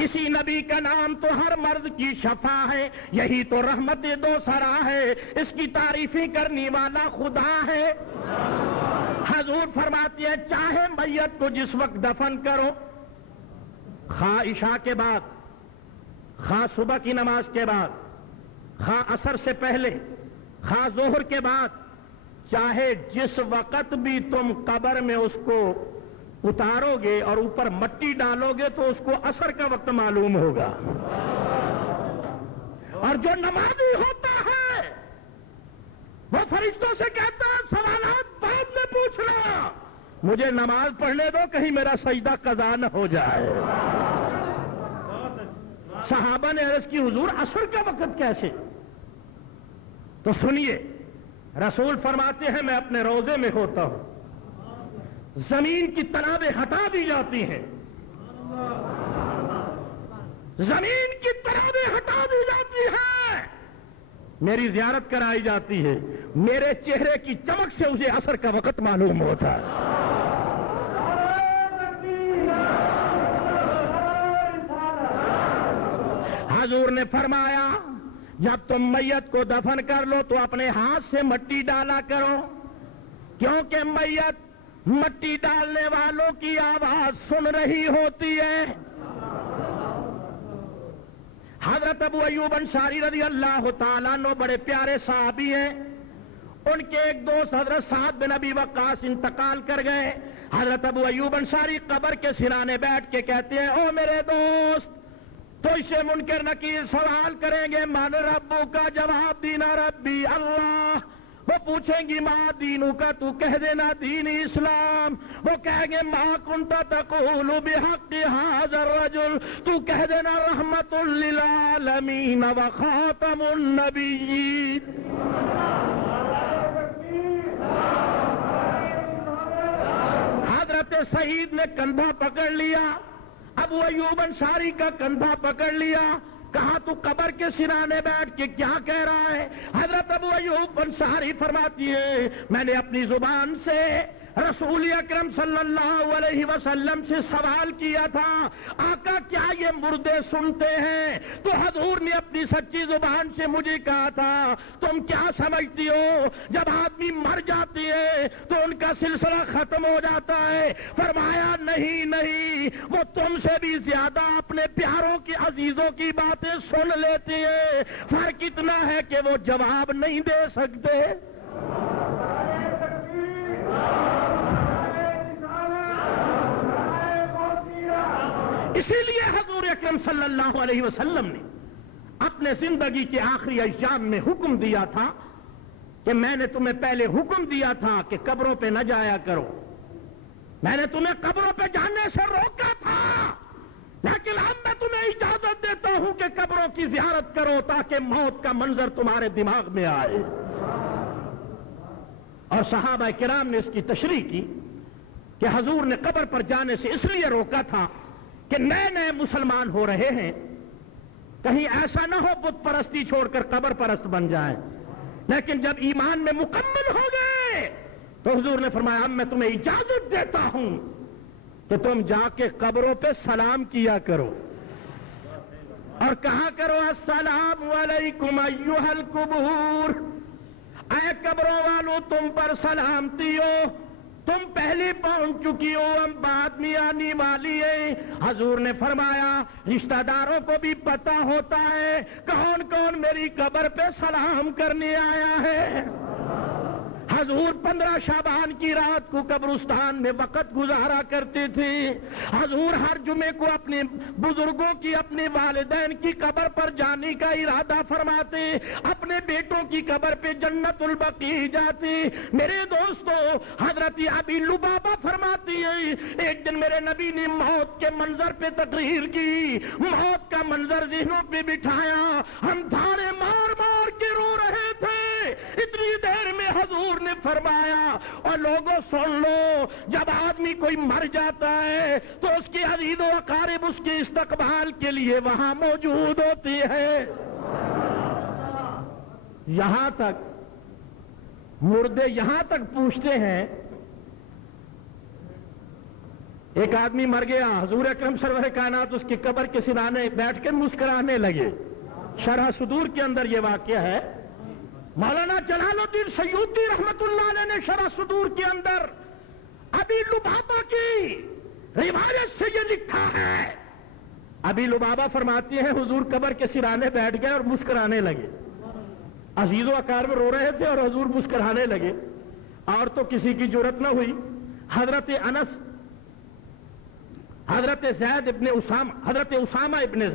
اسی نبی کا نام تو ہر مرد کی شفا ہے. یہی تو رحمت دو سرا ہے، اس کی تعریفیں کرنے والا خدا ہے. حضور فرماتی ہے چاہے میت کو جس وقت دفن کرو، خواہ عشاء کے بعد، خواہ صبح کی نماز کے بعد، خواہ عصر سے پہلے، خواہ ظہر کے بعد، چاہے جس وقت بھی تم قبر میں اس کو اتارو گے اور اوپر مٹی ڈالو گے تو اس کو عصر کا وقت معلوم ہوگا. اور جو نمازی ہوتا ہے وہ فرشتوں سے کہتا ہے سوالات بعد میں پوچھنا، مجھے نماز پڑھنے دو کہیں میرا سجدہ قضا نہ ہو جائے. صحابہ نے عرض کی حضور عصر کا وقت کیسے؟ تو سنیے، رسول فرماتے ہیں میں اپنے روضے میں ہوتا ہوں، زمین کی تنابیں ہٹا دی جاتی ہیں، زمین کی تنابیں ہٹا دی جاتی ہیں، میری زیارت کرائی جاتی ہے، میرے چہرے کی چمک سے اسے عصر کا وقت معلوم ہوتا ہے. حضور نے فرمایا جب تم میت کو دفن کر لو تو اپنے ہاتھ سے مٹی ڈالا کرو، کیونکہ میت مٹی ڈالنے والوں کی آواز سن رہی ہوتی ہے. حضرت ابو ایوب انصاری رضی اللہ تعالیٰ عنہ بڑے پیارے صحابی ہیں. ان کے ایک دوست حضرت سعد بن ابی وقاص انتقال کر گئے. حضرت ابو ایوب انصاری قبر کے سرانے بیٹھ کے کہتے ہیں او میرے دوست، تو اسے منکر نکیر سوال کریں گے من ربو کا، جواب دینا ربی اللہ. وہ پوچھیں گی ما دینو کا، تو کہہ دینا دین اسلام. وہ کہیں گے ما کنت تقول بحق هذا الرجل، تو کہہ دینا رحمت للعالمین و خاتم النبیین. حضرت سعید نے کندھا پکڑ لیا، ابو ایوب انصاری کا کندھا پکڑ لیا، کہا تو قبر کے سرانے بیٹھ کے کیا کہہ رہا ہے؟ حضرت ابو ایوب انصاری فرماتی ہے میں نے اپنی زبان سے رسول اکرم صلی اللہ علیہ وسلم سے سوال کیا تھا آقا کیا یہ مردے سنتے ہیں؟ تو حضور نے اپنی سچی زبان سے مجھے کہا تھا تم کیا سمجھتی ہو جب آدمی مر جاتی ہے تو ان کا سلسلہ ختم ہو جاتا ہے؟ فرمایا نہیں نہیں، وہ تم سے بھی زیادہ اپنے پیاروں کی عزیزوں کی باتیں سن لیتی ہے، فرق اتنا ہے کہ وہ جواب نہیں دے سکتے. اسی لیے حضور اکرم صلی اللہ علیہ وسلم نے اپنے زندگی کے آخری ایام میں حکم دیا تھا کہ میں نے تمہیں پہلے حکم دیا تھا کہ قبروں پہ نہ جایا کرو، میں نے تمہیں قبروں پہ جانے سے روکا تھا، لیکن اب میں تمہیں اجازت دیتا ہوں کہ قبروں کی زیارت کرو تاکہ موت کا منظر تمہارے دماغ میں آئے. اور صحابہ کرام نے اس کی تشریح کی کہ حضور نے قبر پر جانے سے اس لیے روکا تھا کہ نئے نئے مسلمان ہو رہے ہیں، کہیں ایسا نہ ہو بت پرستی چھوڑ کر قبر پرست بن جائیں، لیکن جب ایمان میں مکمل ہو گئے تو حضور نے فرمایا اب میں تمہیں اجازت دیتا ہوں کہ تم جا کے قبروں پہ سلام کیا کرو. اور کہا کرو السلام علیکم ایھا القبور، اے قبروں والو تم پر سلامتی ہو، تم پہلے پہنچ چکی ہو، ہم بعد میں آنے والی ہے۔ حضور نے فرمایا رشتہ داروں کو بھی پتہ ہوتا ہے کون کون میری قبر پہ سلام کرنے آیا ہے۔ حضور 15 شعبان کی رات کو قبرستان میں وقت گزارا کرتے تھے۔ حضور ہر جمعے کو اپنے بزرگوں کی، اپنے والدین کی قبر پر جانے کا ارادہ فرماتے، اپنے بیٹوں کی قبر پہ جنت البقیع جاتے۔ میرے دوستو، حضرت ابی لبابہ فرماتی ہے ایک دن میرے نبی نے موت کے منظر پہ تقریر کی، موت کا منظر ذہنوں پہ بٹھایا، ہم دھاڑے مار مار کے رو رہے تھے۔ اتنی دیر میں حضور نے فرمایا اور لوگوں سن لو، جب آدمی کوئی مر جاتا ہے تو اس کے عزیز و اقارب اس کے استقبال کے لیے وہاں موجود ہوتے ہیں۔ یہاں تک مردے یہاں تک پوچھتے ہیں، ایک آدمی مر گیا، حضور اکرم سرور کائنات اس کی قبر کے سرانے بیٹھ کے مسکرانے لگے۔ شرح صدور کے اندر یہ واقعہ ہے، مولانا جلال الدین سیوطی رحمت اللہ علیہ نے شرح صدور کے اندر ابی لبابہ کی روایت سے یہ لکھا ہے۔ ابی لبابہ فرماتی ہیں حضور قبر کے سرانے بیٹھ گئے اور مسکرانے لگے۔ عزیز و اقارب رو رہے تھے اور حضور مسکرانے لگے، اور تو کسی کی جرأت نہ ہوئی۔ حضرت انس، حضرت زید ابن اسامہ، حضرت اسامہ ابن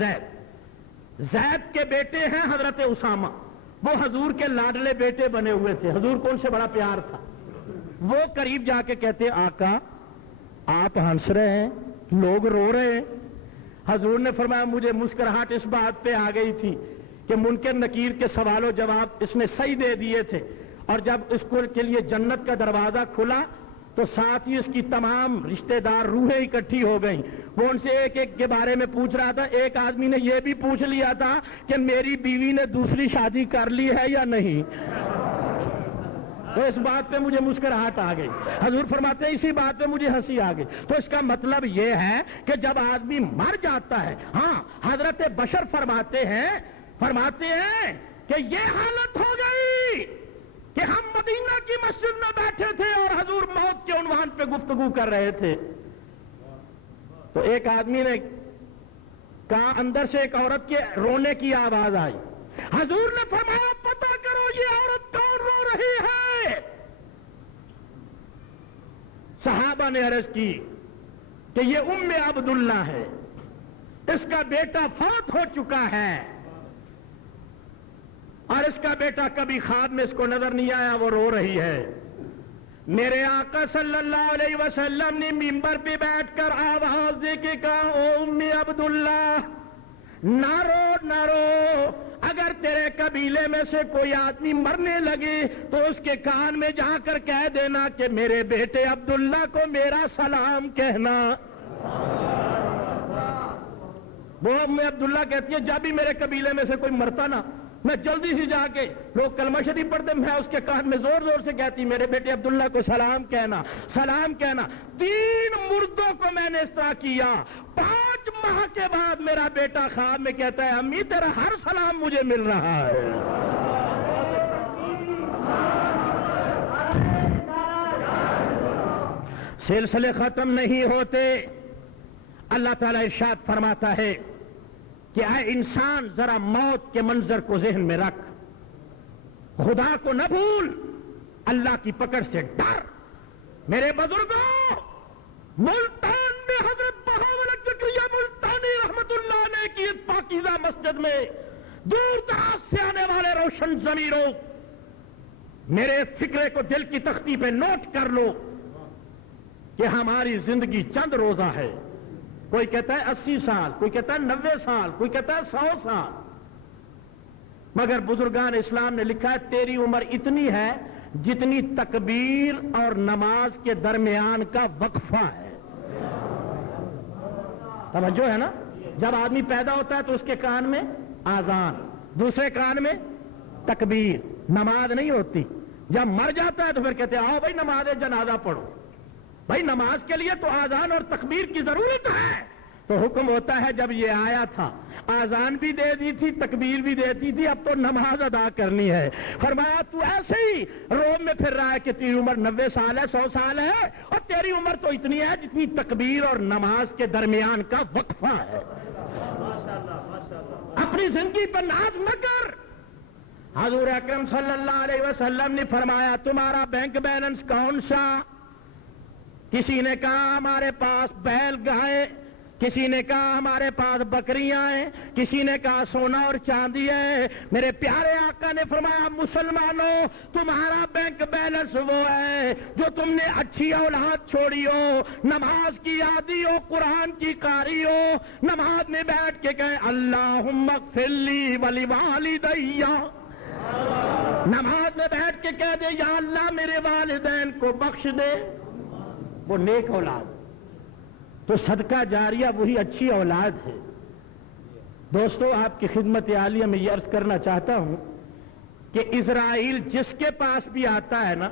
زید کے بیٹے ہیں حضرت اسامہ، وہ حضور کے لاڈلے بیٹے بنے ہوئے تھے، حضور کو ان سے بڑا پیار تھا۔ وہ قریب جا کے کہتے آقا آپ ہنس رہے ہیں، لوگ رو رہے ہیں۔ حضور نے فرمایا مجھے مسکراہٹ اس بات پہ آ گئی تھی کہ منکر نکیر کے سوال و جواب اس نے صحیح دے دیے تھے، اور جب اس کو کے لیے جنت کا دروازہ کھلا تو ساتھ ہی اس کی تمام رشتہ دار روحیں اکٹھی ہو گئیں۔ وہ ان سے ایک ایک کے بارے میں پوچھ رہا تھا۔ ایک آدمی نے یہ بھی پوچھ لیا تھا کہ میری بیوی نے دوسری شادی کر لی ہے یا نہیں۔ تو اس بات پہ مجھے مسکراہٹ آ گئی۔ حضور فرماتے ہیں اسی بات پہ مجھے ہنسی آ گئی۔ تو اس کا مطلب یہ ہے کہ جب آدمی مر جاتا ہے، ہاں حضرت بشر فرماتے ہیں کہ یہ حالت ہو گئی کہ ہم مدینہ کی مسجد میں بیٹھے تھے اور حضور موت کے عنوان پہ گفتگو کر رہے تھے، تو ایک آدمی نے کہا، اندر سے ایک عورت کے رونے کی آواز آئی۔ حضور نے فرمایا پتہ کرو یہ عورت کون رو رہی ہے۔ صحابہ نے عرض کی کہ یہ ام عبداللہ ہے، اس کا بیٹا فوت ہو چکا ہے اور اس کا بیٹا کبھی خواب میں اس کو نظر نہیں آیا، وہ رو رہی ہے۔ میرے آقا صلی اللہ علیہ وسلم نے منبر پہ بیٹھ کر آواز دے کے کہا، او ام عبداللہ نہ رو نہ رو، اگر تیرے قبیلے میں سے کوئی آدمی مرنے لگے تو اس کے کان میں جا کر کہہ دینا کہ میرے بیٹے عبداللہ کو میرا سلام کہنا۔ وہ ام عبداللہ کہتی ہے جب بھی میرے قبیلے میں سے کوئی مرتا نا، میں جلدی سے جا کے، لوگ کلمہ شریف پڑھتے، میں اس کے کان میں زور زور سے کہتی میرے بیٹے عبداللہ کو سلام کہنا، سلام کہنا۔ 3 مردوں کو میں نے اس طرح کیا۔ 5 ماہ کے بعد میرا بیٹا خواب میں کہتا ہے امی تیرا ہر سلام مجھے مل رہا ہے۔ سلسلے ختم نہیں ہوتے۔ اللہ تعالیٰ ارشاد فرماتا ہے کہ اے انسان ذرا موت کے منظر کو ذہن میں رکھ، خدا کو نہ بھول، اللہ کی پکڑ سے ڈر۔ میرے بزرگوں، ملتان میں حضرت بہاولت زکریا ملتانی رحمت اللہ علیہ کی اس پاکیزہ مسجد میں دور دراز سے آنے والے روشن ضمیروں، میرے فکرے کو دل کی تختی پہ نوٹ کر لو کہ ہماری زندگی چند روزہ ہے۔ کوئی کہتا ہے 80 سال، کوئی کہتا ہے 90 سال، کوئی کہتا ہے 100 سال، مگر بزرگان اسلام نے لکھا ہے تیری عمر اتنی ہے جتنی تکبیر اور نماز کے درمیان کا وقفہ ہے۔ توجہ ہے نا؟ جب آدمی پیدا ہوتا ہے تو اس کے کان میں آذان، دوسرے کان میں تکبیر، نماز نہیں ہوتی۔ جب مر جاتا ہے تو پھر کہتے ہیں آؤ بھائی نماز جنازہ پڑھو۔ بھائی نماز کے لیے تو آذان اور تکبیر کی ضرورت ہے۔ تو حکم ہوتا ہے جب یہ آیا تھا آذان بھی دے دی تھی، تکبیر بھی دیتی تھی، اب تو نماز ادا کرنی ہے۔ فرمایا تو ایسے ہی روم میں پھر رہا ہے کہ تیری عمر 90 سال ہے، 100 سال ہے، اور تیری عمر تو اتنی ہے جتنی تکبیر اور نماز کے درمیان کا وقفہ ہے۔ اپنی زندگی پر ناز مت کر۔ حضور اکرم صلی اللہ علیہ وسلم نے فرمایا تمہارا بینک بیلنس کون سا؟ کسی نے کہا ہمارے پاس بیل گائے، کسی نے کہا ہمارے پاس بکریاں ہیں، کسی نے کہا سونا اور چاندی ہے۔ میرے پیارے آقا نے فرمایا مسلمانوں تمہارا بینک بیلنس وہ ہے جو تم نے اچھی اولاد چھوڑی ہو، نماز کی عادی ہو، قرآن کی قاری ہو، نماز میں بیٹھ کے کہے اللہم اغفر لی ولوالدی، نماز میں بیٹھ کے کہہ دے یا اللہ میرے والدین کو بخش دے، وہ نیک اولاد۔ تو صدقہ جاریہ وہی اچھی اولاد ہے۔ دوستو آپ کی خدمت عالیہ میں یہ عرض کرنا چاہتا ہوں کہ اسرائیل جس کے پاس بھی آتا ہے نا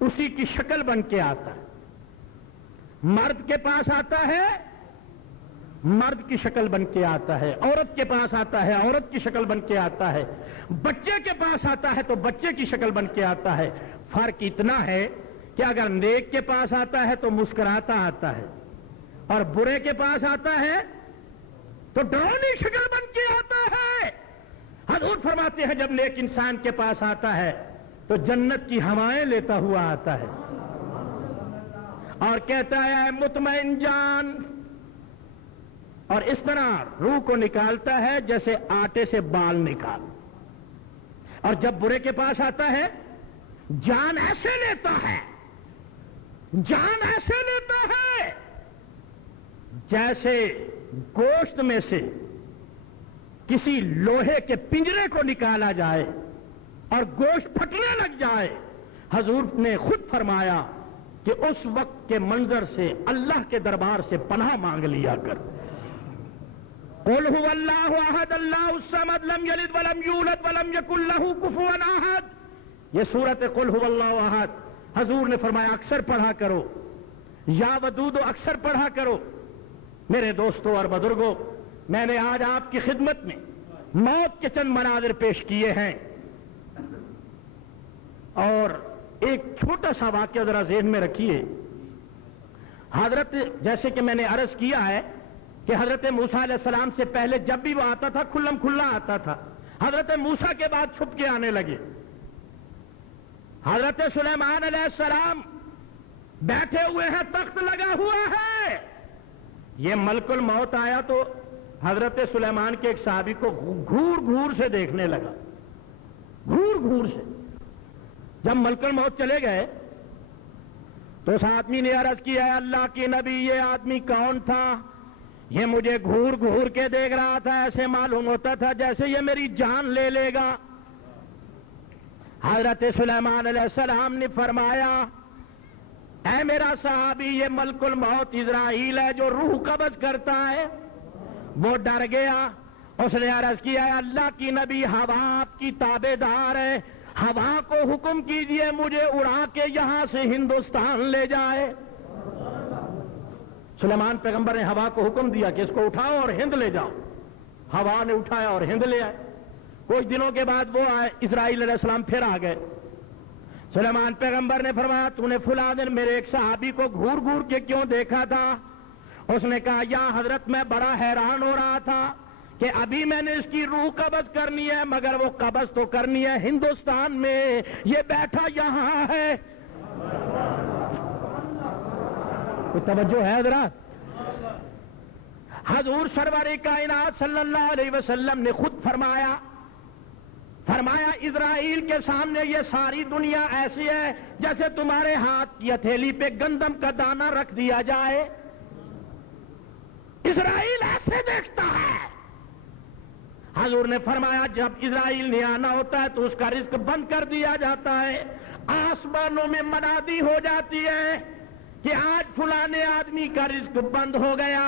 اسی کی شکل بن کے آتا ہے۔ مرد کے پاس آتا ہے مرد کی شکل بن کے آتا ہے، عورت کے پاس آتا ہے عورت کی شکل بن کے آتا ہے، بچے کے پاس آتا ہے تو بچے کی شکل بن کے آتا ہے۔ فرق اتنا ہے کہ اگر نیک کے پاس آتا ہے تو مسکراتا آتا ہے، اور برے کے پاس آتا ہے تو ڈراؤنی شکل بن کے آتا ہے۔ حضور فرماتے ہیں جب نیک انسان کے پاس آتا ہے تو جنت کی ہوائیں لیتا ہوا آتا ہے اور کہتا ہے اے مطمئن جان، اور اس طرح روح کو نکالتا ہے جیسے آٹے سے بال نکال۔ اور جب برے کے پاس آتا ہے جان ایسے لیتا ہے، جان ایسے لیتا ہے جیسے گوشت میں سے کسی لوہے کے پنجرے کو نکالا جائے اور گوشت پھٹنے لگ جائے۔ حضور نے خود فرمایا کہ اس وقت کے منظر سے اللہ کے دربار سے پناہ مانگ لیا کر۔ قل هو اللہ احد اللہ الصمد لم یلد ولم یولد ولم یکن لہ کفوا احد۔ یہ سورت قل هو اللہ احد حضور نے فرمایا اکثر پڑھا کرو، یا ودود اکثر پڑھا کرو۔ میرے دوستوں اور بزرگوں، میں نے آج آپ کی خدمت میں موت کے چند مناظر پیش کیے ہیں، اور ایک چھوٹا سا واقعہ ذرا ذہن میں رکھیے۔ حضرت جیسے کہ میں نے عرض کیا ہے کہ حضرت موسیٰ علیہ السلام سے پہلے جب بھی وہ آتا تھا کھلم کھلا آتا تھا، حضرت موسیٰ کے بعد چھپ کے آنے لگے۔ حضرت سلیمان علیہ السلام بیٹھے ہوئے ہیں، تخت لگا ہوا ہے، یہ ملک الموت آیا تو حضرت سلیمان کے ایک صحابی کو گھور گھور سے دیکھنے لگا، گھور گھور سے۔ جب ملک الموت چلے گئے تو اس آدمی نے عرض کیا ہے اللہ کی نبی یہ آدمی کون تھا؟ یہ مجھے گھور گھور کے دیکھ رہا تھا، ایسے معلوم ہوتا تھا جیسے یہ میری جان لے لے گا۔ حضرت سلیمان علیہ السلام نے فرمایا اے میرا صحابی یہ ملک الموت اسرائیل ہے جو روح قبض کرتا ہے۔ وہ ڈر گیا، اس نے عرض کیا ہے اللہ کی نبی ہوا آپ کی تابع دار ہے، ہوا کو حکم کیجئے مجھے اڑا کے یہاں سے ہندوستان لے جائے۔ سلیمان پیغمبر نے ہوا کو حکم دیا کہ اس کو اٹھاؤ اور ہند لے جاؤ۔ ہوا نے اٹھایا اور ہند لے آئے۔ کچھ دنوں کے بعد وہ آئے، اسرائیل علیہ السلام پھر آ گئے۔ سلیمان پیغمبر نے فرمایا تو نے فلاں دن میرے ایک صحابی کو گھور گھور کے کیوں دیکھا تھا؟ اس نے کہا یا حضرت میں بڑا حیران ہو رہا تھا کہ ابھی میں نے اس کی روح قبض کرنی ہے، مگر وہ قبض تو کرنی ہے ہندوستان میں، یہ بیٹھا یہاں ہے۔ کوئی توجہ ہے حضرات؟ حضور سرور کائنات صلی اللہ علیہ وسلم نے خود فرمایا اسرائیل کے سامنے یہ ساری دنیا ایسی ہے جیسے تمہارے ہاتھ کی ہتھیلی پہ گندم کا دانہ رکھ دیا جائے۔ اسرائیل ایسے دیکھتا ہے۔ حضور نے فرمایا جب اسرائیل نے آنا ہوتا ہے تو اس کا رزق بند کر دیا جاتا ہے، آسمانوں میں منادی ہو جاتی ہے کہ آج فلانے آدمی کا رزق بند ہو گیا،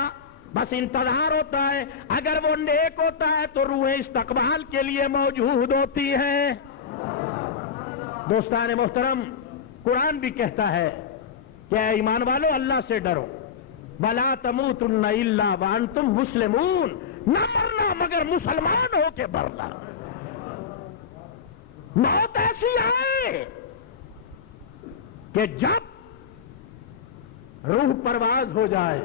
بس انتظار ہوتا ہے، اگر وہ نیک ہوتا ہے تو روحیں استقبال کے لیے موجود ہوتی ہیں۔ دوستان محترم، قرآن بھی کہتا ہے کہ اے ایمان والو اللہ سے ڈرو، وَلَا تَمُوتُنَّ إِلَّا وَأَنْتُمْ مُسْلِمُونَ، نہ مرنا مگر مسلمان ہو کے مرنا. موت ایسی آئے کہ جب روح پرواز ہو جائے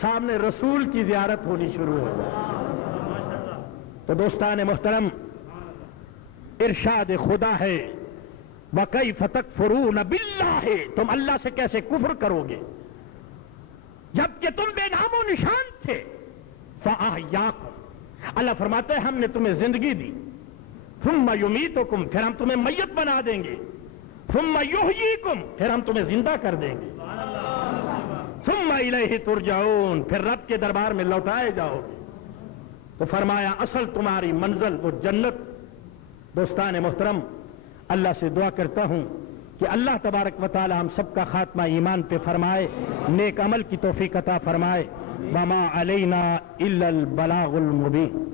سامنے رسول کی زیارت ہونی شروع ہو جائے. تو دوستان محترم، ارشاد خدا ہے وَكَيْفَ تَكْفُرُونَ بِاللَّهِ، تم اللہ سے کیسے کفر کرو گے جبکہ تم بے نام و نشان تھے. فَأَحْيَاكُمْ، اللہ فرماتے ہیں ہم نے تمہیں زندگی دی. ثُمَّ يُمِيتُكُمْ، پھر ہم تمہیں میت بنا دیں گے. ثُمَّ يُحْيِيكُمْ، پھر ہم تمہیں زندہ کر دیں گے. ثُمَّ إِلَيْهِ تُرْجَعُونَ، پھر رب کے دربار میں لوٹائے جاؤ گے. تو فرمایا اصل تمہاری منزل وہ جنت. دوستان محترم، اللہ سے دعا کرتا ہوں کہ اللہ تبارک و تعالی ہم سب کا خاتمہ ایمان پہ فرمائے، نیک عمل کی توفیق عطا فرمائے. وما علینا الا البلاغ المبین.